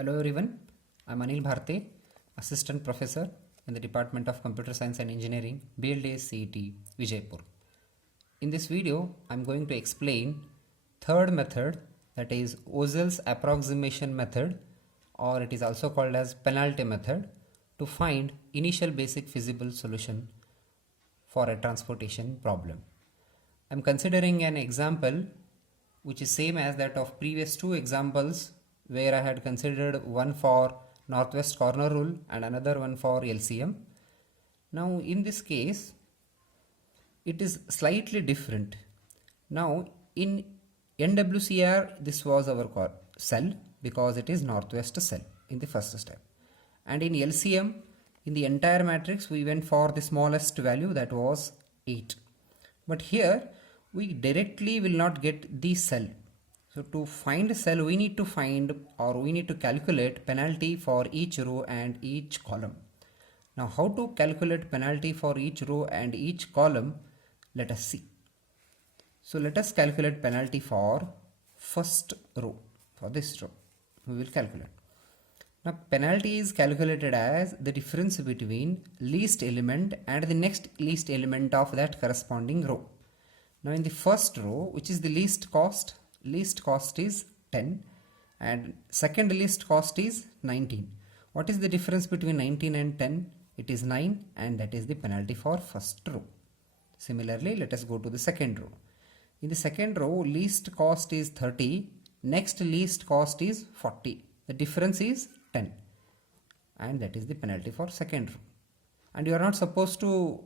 Hello everyone, I'm Anil Bharti, Assistant Professor in the Department of Computer Science and Engineering, BLDS CET, Vijaypur. In this video, I'm going to explain third method, that is Ozel's approximation method, or it is also called as penalty method, to find initial basic feasible solution for a transportation problem. I'm considering an example which is same as that of previous two examples, where I had considered one for northwest corner rule and another one for LCM. Now in this case it is slightly different. Now in NWCR this was our cell because it is northwest cell in the first step, and in LCM in the entire matrix we went for the smallest value, that was 8. But here we directly will not get the cell. So to find cell we need to find, or we need to calculate penalty for each row and each column. Now how to calculate penalty for each row and each column, let us see. So let us calculate penalty for first row. For this row we will calculate. Now penalty is calculated as the difference between least element and the next least element of that corresponding row. Now in the first row, which is the least cost is 10 and second least cost is 19. What is the difference between 19 and 10? It is 9, and that is the penalty for first row. Similarly, let us go to the second row. In the second row, least cost is 30, next least cost is 40. The difference is 10, and that is the penalty for second row. And you are not supposed to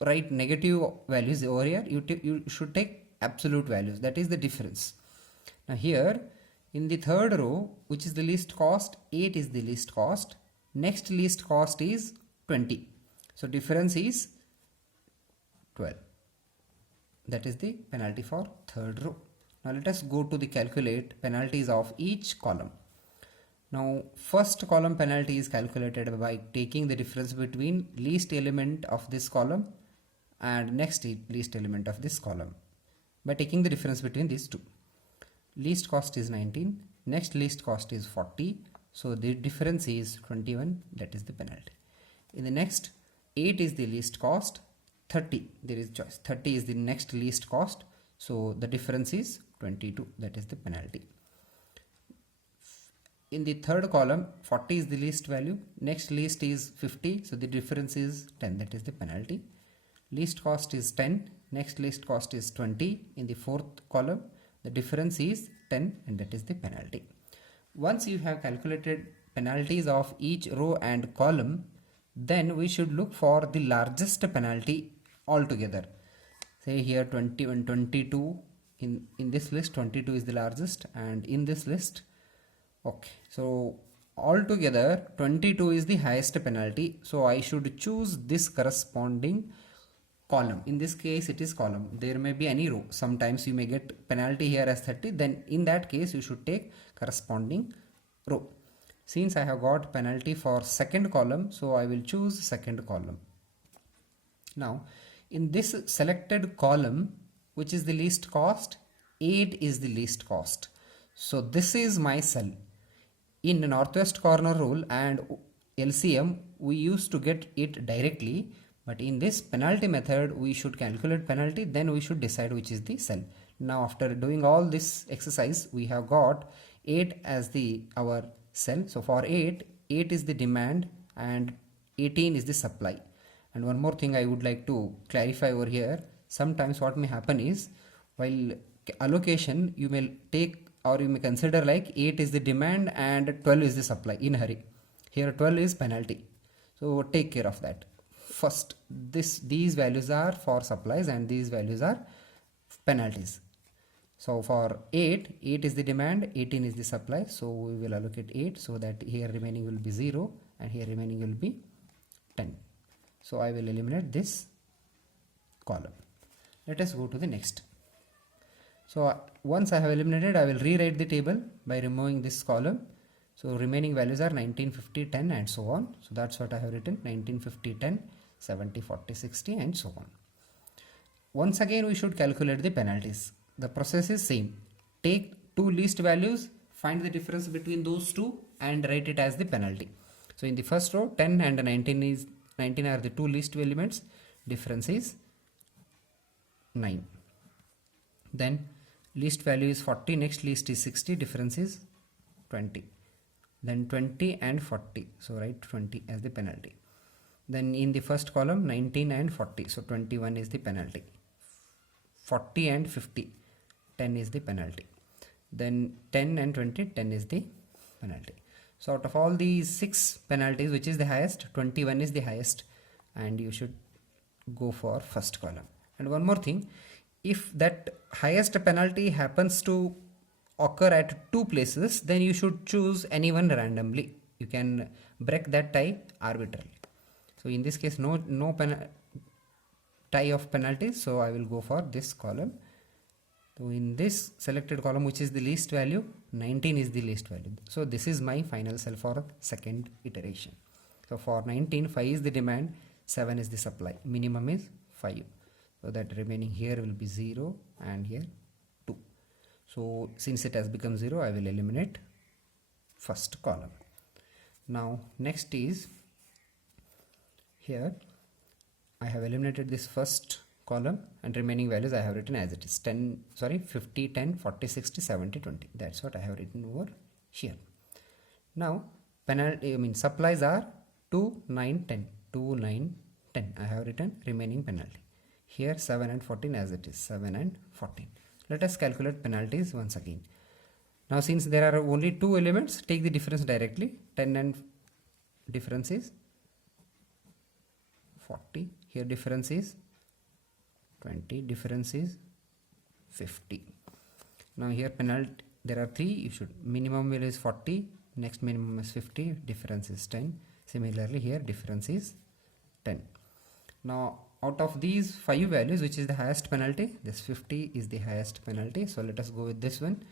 write negative values over here. You should take absolute values, that is the difference. Now here in the third row, which is the least cost, 8 is the least cost, next least cost is 20, so difference is 12. That is the penalty for third row. Now let us go to the calculate penalties of each column. Now first column penalty is calculated by taking the difference between least element of this column and next least element of this column by taking the difference between these two. Least cost is 19, next least cost is 40, so the difference is 21, that is the penalty. In the next, 8 is the least cost, 30, there is choice, 30 is the next least cost, so the difference is 22, that is the penalty. In the third column, 40 is the least value, next least is 50, so the difference is 10, that is the penalty. Least cost is 10, next least cost is 20. In the fourth column, the difference is 10, and that is the penalty. Once you have calculated penalties of each row and column, then we should look for the largest penalty altogether. Say here 21, 22, in this list 22 is the largest, and in this list, okay, so altogether 22 is the highest penalty, so I should choose this corresponding column. In this case it is column, there may be any row, sometimes you may get penalty here as 30, then in that case you should take corresponding row. Since I have got penalty for second column, so I will choose second column. Now in this selected column, which is the least cost, 8 is the least cost, so this is my cell. In northwest corner rule and LCM we used to get it directly, but in this penalty method we should calculate penalty, then we should decide which is the cell. Now after doing all this exercise, we have got 8 as our cell. So for 8 is the demand and 18 is the supply. And one more thing I would like to clarify over here, sometimes what may happen is, while allocation you may take, or you may consider like 8 is the demand and 12 is the supply in hurry. Here 12 is penalty, so take care of that. First, these values are for supplies and these values are penalties. So for 8 is the demand, 18 is the supply, so we will allocate 8, so that here remaining will be 0 and here remaining will be 10. So I will eliminate this column. Let us go to the next. So once I have eliminated, I will rewrite the table by removing this column. So remaining values are 19, 50, 10 and so on. So that's what I have written, 19, 50, 10, 70, 40, 60 and so on. Once again we should calculate the penalties. The process is same. Take two least values, find the difference between those two and write it as the penalty. So in the first row 10 and 19 are the two least elements, difference is 9. Then least value is 40, next least is 60, difference is 20. Then 20 and 40, so write 20 as the penalty. Then in the first column 19 and 40, so 21 is the penalty. 40 and 50, 10 is the penalty. Then 10 and 20, 10 is the penalty. So out of all these 6 penalties, which is the highest? 21 is the highest, and you should go for first column. And one more thing, if that highest penalty happens to occur at 2 places, then you should choose anyone randomly. You can break that tie arbitrarily. So in this case, no tie of penalties, so I will go for this column. So in this selected column, which is the least value, 19 is the least value. So this is my final cell for second iteration. So for 19, 5 is the demand, 7 is the supply, minimum is 5. So that remaining here will be 0 and here 2. So since it has become 0, I will eliminate first column. Now next is, here I have eliminated this first column and remaining values I have written as it is 50, 10, 40, 60, 70, 20. That's what I have written over here. Now penalty, supplies are 2, 9, 10. 2, 9, 10. I have written remaining penalty. Here 7 and 14 as it is, 7 and 14. Let us calculate penalties once again. Now since there are only 2 elements, take the difference directly. 10 and difference is 40. Here difference is 20, difference is 50. Now here penalty, there are 3, you should, minimum value is 40, next minimum is 50, difference is 10. Similarly here difference is 10. Now out of these 5 values, which is the highest penalty? This 50 is the highest penalty, so let us go with this one.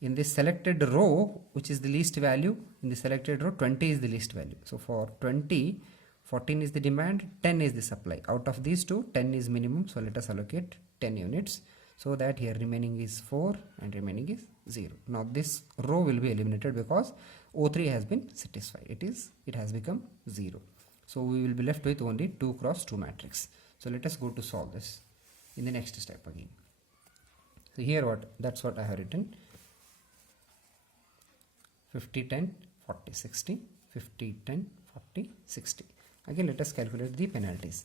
In this selected row, which is the least value, in the selected row 20 is the least value. So for 20, 14 is the demand, 10 is the supply. Out of these two, 10 is minimum, so let us allocate 10 units, so that here remaining is 4 and remaining is 0. Now this row will be eliminated because O3 has been satisfied. It has become 0. So we will be left with only 2 cross 2 matrix. So let us go to solve this in the next step again. So here that's what I have written. 50, 10, 40, 60, 50, 10, 40, 60. Again, let us calculate the penalties.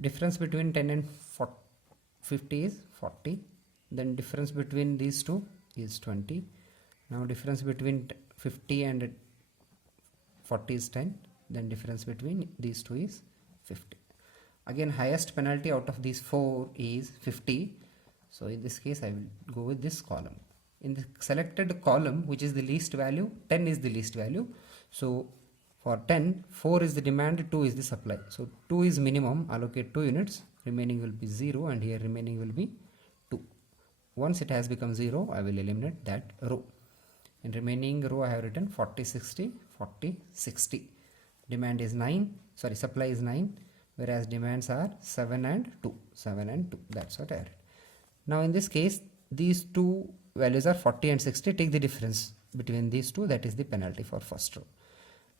Difference between 10 and 50 is 40. Then difference between these two is 20. Now difference between 50 and 40 is 10. Then difference between these two is 50. Again, highest penalty out of these 4 is 50. So in this case, I will go with this column. In the selected column, which is the least value, 10 is the least value. So for 10, 4 is the demand, 2 is the supply. So 2 is minimum, allocate 2 units, remaining will be 0, and here remaining will be 2. Once it has become 0, I will eliminate that row. In remaining row, I have written 40, 60, 40, 60. Demand is 9, supply is 9, whereas demands are 7 and 2. 7 and 2, that's what I read. Now in this case, these two values are 40 and 60. Take the difference between these two, that is the penalty for first row.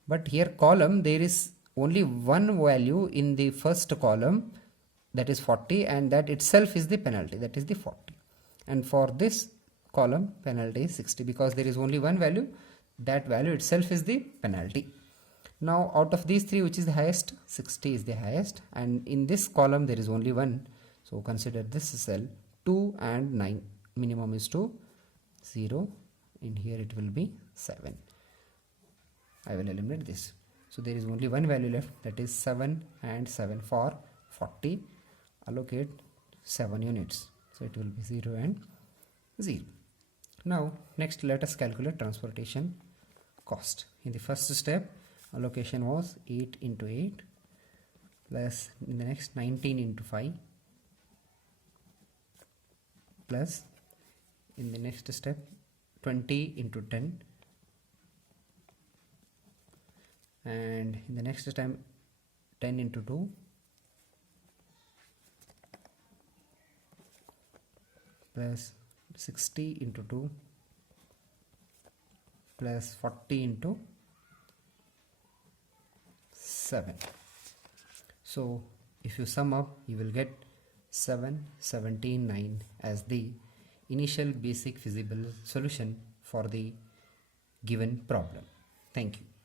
But here column, there is only one value in the first column, that is 40, and that itself is the penalty, that is the 40. And for this column, penalty is 60, because there is only one value, that value itself is the penalty. Now out of these 3, which is the highest? 60 is the highest, and in this column there is only one, so consider this cell 2 and 9. Minimum is 2, 0, in here it will be 7. I will eliminate this. So there is only one value left, that is 7 and 7 for 40. Allocate 7 units. So it will be 0 and 0. Now next let us calculate transportation cost. In the first step, allocation was 8 into 8 plus in the next 19 into 5 plus in the next step 20 into 10 and in the next time 10 into 2 plus 60 into 2 plus 40 into 7. So if you sum up, you will get 7, 17, 9 as the initial basic feasible solution for the given problem. Thank you.